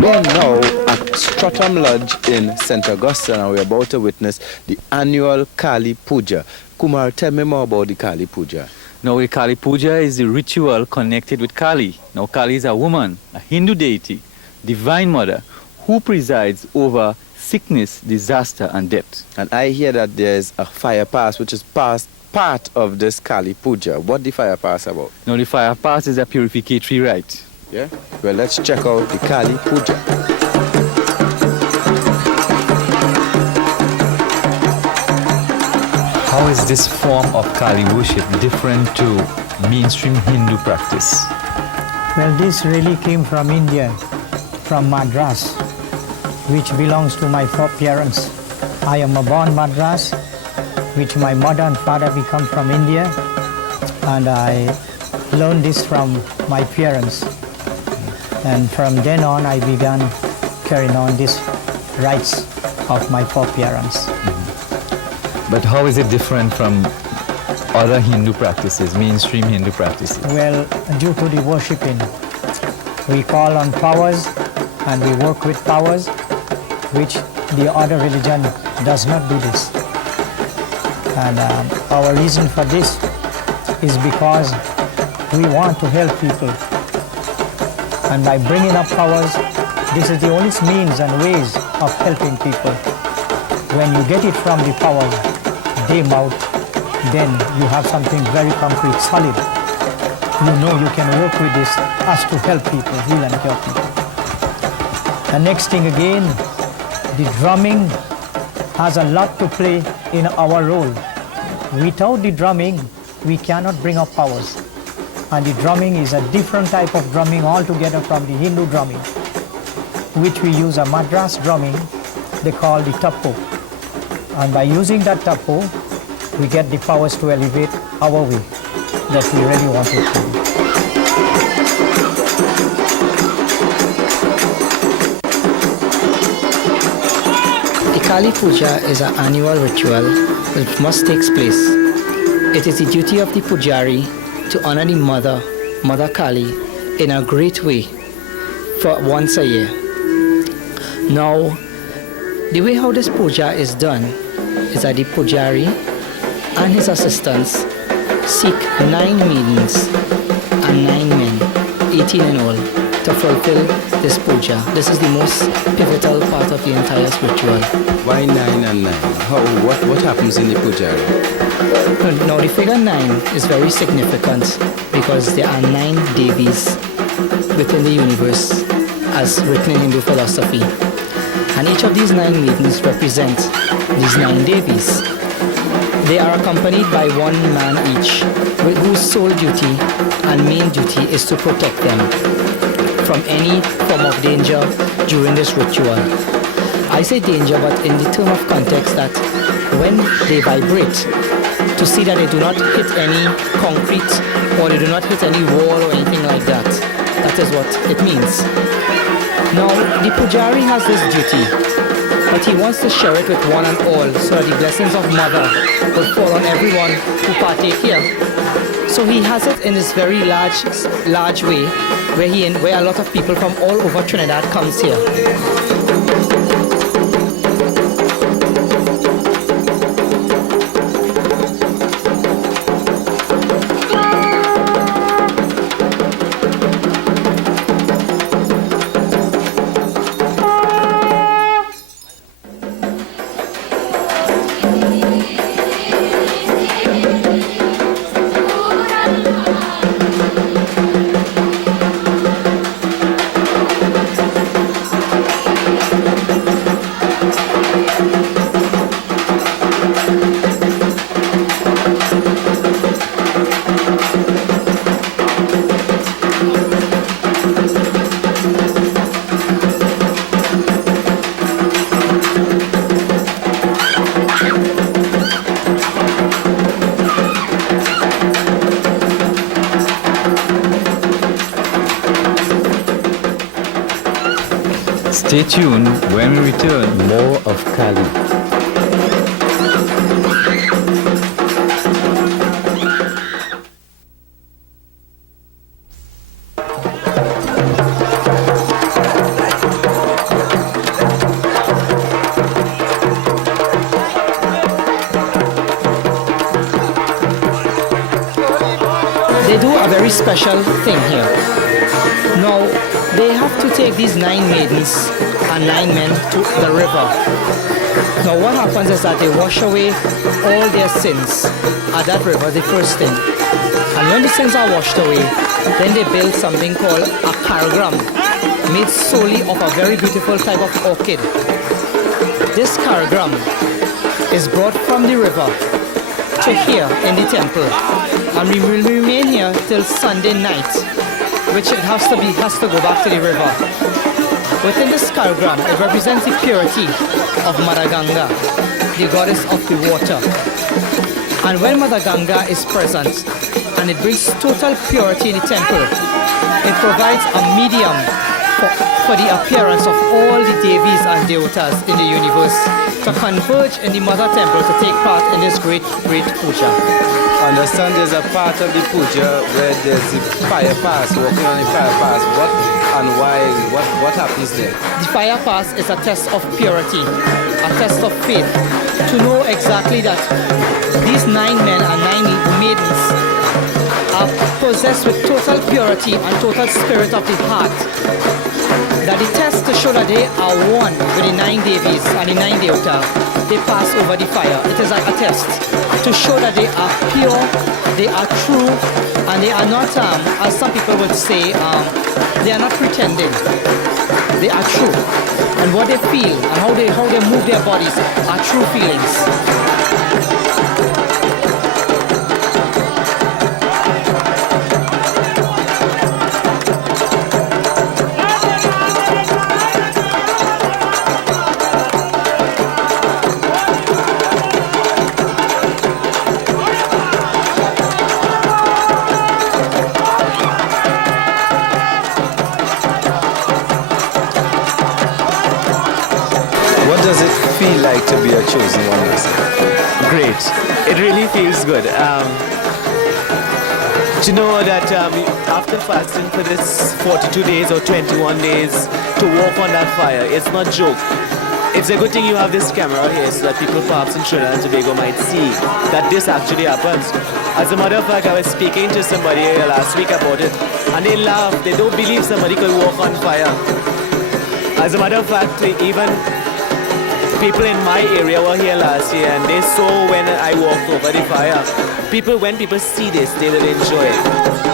We are now at Streatham Lodge in St. Augustine and we're about to witness the annual Kali Puja. Kumar, tell me more about the Kali Puja. Now, the Kali Puja is the ritual connected with Kali. Now, Kali is a woman, a Hindu deity, divine mother, who presides over sickness, disaster, and death. And I hear that there's a fire pass which is part of this Kali Puja. What the fire pass about? Now, the fire pass is a purificatory rite. Yeah? Well, let's check out the Kali Puja. How is this form of Kali worship different to mainstream Hindu practice? Well, this really came from India, from Madras, which belongs to my foreparents. I am a born Madras, which my mother and father become from India, and I learned this from my parents. And from then on, I began carrying on these rites of my foreparents. But how is it different from other Hindu practices, mainstream Hindu practices? Well, due to the worshipping, we call on powers and we work with powers, which the other religion does not do this. And our reason for this is because we want to help people. And by bringing up powers, this is the only means and ways of helping people. When you get it from the powers, them out, then you have something very concrete, solid. You know you can work with this as to help people, heal and cure people. The next thing again, the drumming has a lot to play in our role. Without the drumming, we cannot bring up powers. And the drumming is a different type of drumming altogether from the Hindu drumming, which we use a Madras drumming, they call the tapo. And by using that tapo, we get the powers to elevate our way that we really want it to be. The Kali Puja is an annual ritual which must take place. It is the duty of the pujari to honor the Mother Kali, in a great way for once a year. Now, the way how this puja is done is that the pujari and his assistants seek 9 maidens and 9 men, 18 in all, to fulfill this puja. This is the most pivotal part of the entire ritual. Why 9 and 9? What happens in the pujari? Now the figure 9 is very significant because there are 9 Devis within the universe as written in Hindu philosophy. And each of these 9 maidens represent these 9 Devis. They are accompanied by 1 man each, whose sole duty and main duty is to protect them from any form of danger during this ritual. I say danger, but in the term of context that when they vibrate, to see that they do not hit any concrete or they do not hit any wall or anything like that. That is what it means. Now, the pujari has this duty, but he wants to share it with one and all so that the blessings of Mother will fall on everyone who partake here. So he has it in this very large way where a lot of people from all over Trinidad comes here. Stay tuned when we return. More of Kali. do a very special thing here. Now, they have to take these 9 maidens and 9 men to the river. Now, what happens is that they wash away all their sins at that river, the first thing. And when the sins are washed away, then they build something called a caragram, made solely of a very beautiful type of orchid. This caragram is brought from the river to here in the temple, and we will remain here till Sunday night, which it has to go back to the river. Within this caragram, it represents the purity of Mother Ganga, the goddess of the water. And when Mother Ganga is present, and it brings total purity in the temple, it provides a medium for the appearance of all the Devis and Devatas in the universe to converge in the Mother Temple to take part in this great puja. I understand there's a part of the puja where there's the fire pass, walking on the fire pass. What and why, what happens there? The fire pass is a test of purity, a test of faith, to know exactly that these 9 men and 9 maidens are possessed with total purity and total spirit of the heart. That the test to show that they are one with the 9 Devis and the 9 Devata, they pass over the fire. It is like a test to show that they are pure, they are true, and they are not, as some people would say, they are not pretending. They are true. And what they feel and how they move their bodies are true feelings. What does it feel like to be a chosen one myself? Great. It really feels good. To know that after fasting for this 42 days or 21 days to walk on that fire, it's not joke. It's a good thing you have this camera here so that people perhaps in Trinidad and Tobago might see that this actually happens. As a matter of fact, I was speaking to somebody last week about it, and they laughed. They don't believe somebody could walk on fire. As a matter of fact, even people in my area were here last year, and they saw when I walked over the fire. When people see this, they will enjoy it.